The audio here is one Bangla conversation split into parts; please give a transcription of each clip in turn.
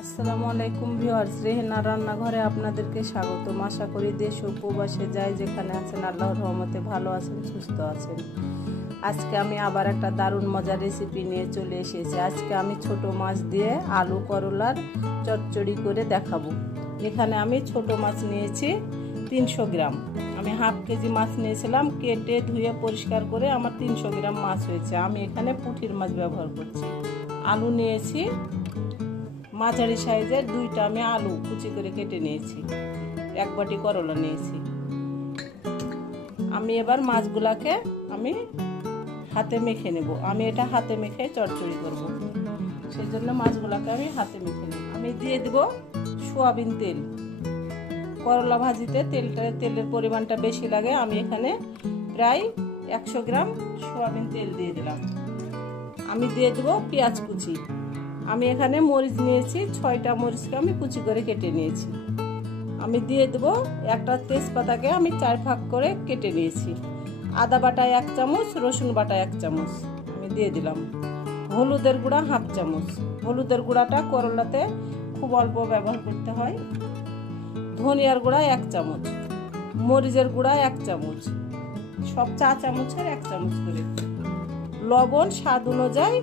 আসসালামু আলাইকুম ভিউয়ার্স, রেহেনার রান্নাঘরে আপনাদেরকে স্বাগতম। আশা করি দেশ ও প্রবাসে যাই যেখানে আছেন আল্লাহর রহমতে ভালো আছেন, সুস্থ আছেন। আজকে আমি আবার একটা দারুণ মজার রেসিপি নিয়ে চলে এসেছি। আজকে আমি ছোট মাছ দিয়ে আলু করলার চচ্চড়ি করে দেখাবো। এখানে আমি ছোট মাছ নিয়েছি 300 গ্রাম। আমি হাফ কেজি মাছ নিয়েছিলাম, কেটে ধুয়ে পরিষ্কার করে আমার 300 গ্রাম মাছ হয়েছে। আমি এখানে পুঁটির মাছ ব্যবহার করছি। আলু নিয়েছি মাঝারি সাইজের 2টা, আমি আলু কুচি করে কেটে নিয়েছি। 1 বাটি করলা নিয়েছি। আমি এবার মাছগুলাকে আমি হাতে মেখে নেব। আমি এটা হাতে মেখে চচ্চড়ি করব, সেই জন্য মাছগুলাকে আমি হাতে মেখে নেব। আমি দিয়ে দেব সয়াবিন তেল। করলা ভাজিতে তেলের পরিমাণটা বেশি লাগে। আমি এখানে প্রায় 100 গ্রাম সয়াবিন তেল দিয়ে দিলাম। আমি দিয়ে দেব পেঁয়াজ কুচি। আমি এখানে মরিচ নিয়েছি 6টা মরিচকে আমি কুচি করে কেটে নিয়েছি। আমি দিয়ে দেব একটা তেজপাতাকে আমি 4 ভাগ করে কেটে নিয়েছি। আদা বাটা 1 চামচ, রসুন বাটা 1 চামচ আমি দিয়ে দিলাম। হলুদের গুঁড়া 1/2 চামচ। হলুদের গুঁড়াটা করলাতে খুব অল্প ব্যবহার করতে হয়। ধনিয়ার গুঁড়া 1 চামচ, মরিচের গুঁড়া 1 চামচ, সব চা চামচের 1 চামচ করে। লবণ স্বাদ অনুযায়ী,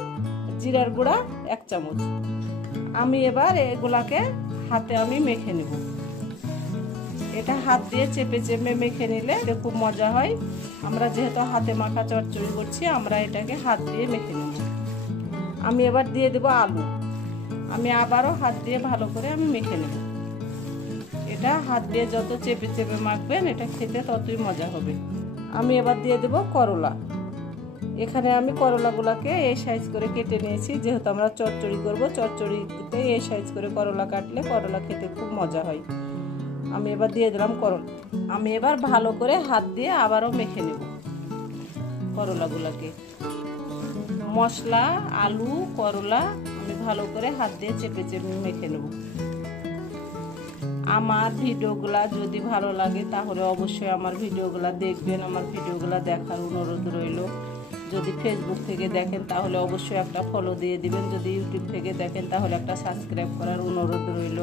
জিরার গুঁড়া 1 চামচ। আমি এবার এগুলাকে হাতে আমি মেখে নেব। এটা হাত দিয়ে চেপে চেপে মেখে নিলে খুব মজা হয়। আমরা যেহেতু হাতে মাখা চচ্চড়ি করছি, আমরা এটাকে হাত দিয়ে মেখে নেব। আমি এবার দিয়ে দেব আলু। আমি আবারও হাত দিয়ে ভালো করে আমি মেখে নেব। এটা হাত দিয়ে যত চেপে চেপে মাখবেন এটা খেতে ততই মজা হবে। আমি এবার দিয়ে দেব করলা। এখানে আমি করলাগুলোকে এই সাইজ করে কেটে নিয়েছি। যেহেতু আমরা চচ্চড়ি করব, চচ্চড়িতে এই সাইজ করে করলা কাটলে করলা খেতে খুব মজা হয়। আমি এবার দিয়ে দিলাম করলা। আমি এবার ভালো করে হাত দিয়ে আবারও মেখে নেব করলাগুলোকে। মশলা, আলু, করলা আমি ভালো করে হাত দিয়ে চেপে চেপে মেখে নেব। আমার ভিডিওগুলা যদি ভালো লাগে তাহলে অবশ্যই আমার ভিডিওগুলা দেখবেন। আমার ভিডিওগুলা দেখার অনুরোধ রইল। যদি ফেসবুক থেকে দেখেন তাহলে অবশ্যই একটা ফলো দিয়ে দিবেন। যদি ইউটিউব থেকে দেখেন তাহলে একটা সাবস্ক্রাইব করার অনুরোধ রইল।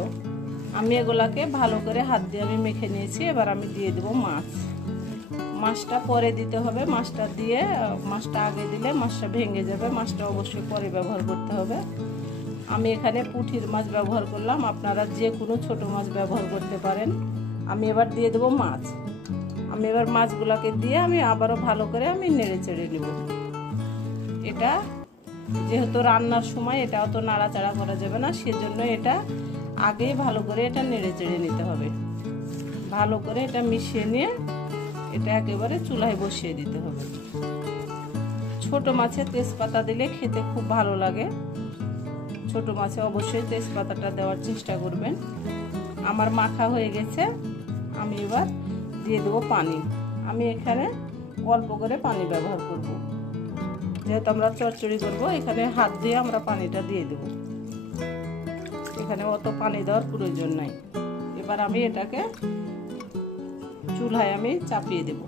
আমি এগুলাকে ভালো করে হাত দিয়ে আমি মেখে নিয়েছি। এবার আমি দিয়ে দেব মাছ। মাছটা পরে দিতে হবে। মাছটা আগে দিলে মাছটা ভেঙে যাবে। মাছটা অবশ্যই পরে ব্যবহার করতে হবে। আমি এখানে পুঁঠির মাছ ব্যবহার করলাম, আপনারা যে কোনো ছোট মাছ ব্যবহার করতে পারেন। আমি এবার দিয়ে দেব মাছ। আমি এবার মাছগুলোকে দিয়ে আমি আবারও ভালো করে আমি নেড়ে চেড়ে নেব। এটা যেহেতু রান্নার সময় এটা অত নাড়াচাড়া করা যাবে না, সেজন্য এটা আগেই ভালো করে এটা নেড়ে চেড়ে নিতে হবে। ভালো করে এটা মিশিয়ে নিয়ে এটা একেবারে চুলায় বসিয়ে দিতে হবে। ছোট মাছে তেজপাতা দিলে খেতে খুব ভালো লাগে। ছোট মাছে অবশ্যই তেজপাতাটা দেওয়ার চেষ্টা করবেন। আমার মাখা হয়ে গেছে। আমি এবার দিয়ে দেবো পানি। আমি এখানে অল্প করে পানি ব্যবহার করব। যেহেতু আমরা চচ্চড়ি করব, এখানে হাত দিয়ে আমরা পানিটা দিয়ে দেব। এখানে অত পানি দেওয়ার প্রয়োজন নাই। এবার আমি এটাকে চুলায় আমি চাপিয়ে দেব।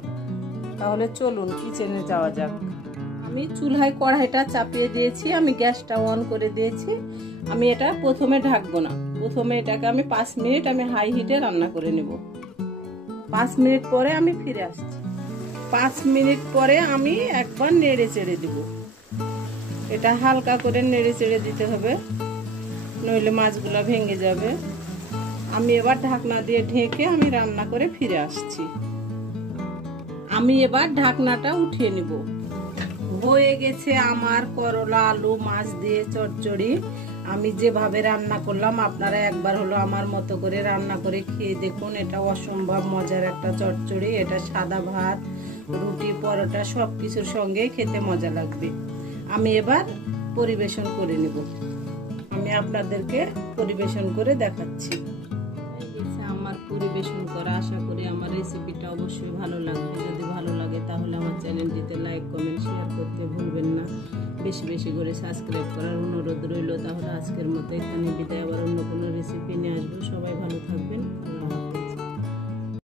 তাহলে চলুন কিচেনে যাওয়া যাক। আমি চুলায় কড়াইটা চাপিয়ে দিয়েছি। আমি গ্যাসটা অন করে দিয়েছি। আমি এটা প্রথমে ঢাকবো না। প্রথমে এটাকে আমি 5 মিনিট আমি হাই হিটে রান্না করে নেব। 5 মিনিট পরে আমি ফিরে আসছি। 5 মিনিট পরে আমি একবার নেড়ে চেড়ে দেব। এটা হালকা করে নেড়ে চেড়ে দিতে হবে, নইলে মাছগুলো ভেঙে যাবে। আমি এবার ঢাকনা দিয়ে ঢেকে আমি রান্না করে ফিরে আসছি। আমি এবার ঢাকনাটা উঠিয়ে নিব। হয়ে গেছে আমার করলা আলু মাছ দিয়ে চচ্চড়ি। আমি যেভাবে রান্না করলাম আপনারা একবার হলো আমার মতো করে রান্না করে খেয়ে দেখুন। এটা অসম্ভব মজার একটা চচ্চড়ি। এটা সাদা ভাত, রুটি, পরোটা সব কিছুর সঙ্গে খেতে মজা লাগবে। আমি এবার পরিবেশন করে নেব। আমি আপনাদেরকে পরিবেশন করে দেখাচ্ছি। আমার পরিবেশন করা, আশা করি আমার রেসিপিটা অবশ্যই ভালো লাগবে। যদি ভালো লাগে তাহলে আমার চ্যানেলটিতে লাইক, কমেন্ট, শেয়ার করতে ভুলবেন না। বেশি বেশি করে সাবস্ক্রাইব করার অনুরোধ রইল। তাহলে আজকের মতো এখানে বিদায়। আবার অন্য কোনো রেসিপি নিয়ে আসবো। সবাই ভালো থাকবেন।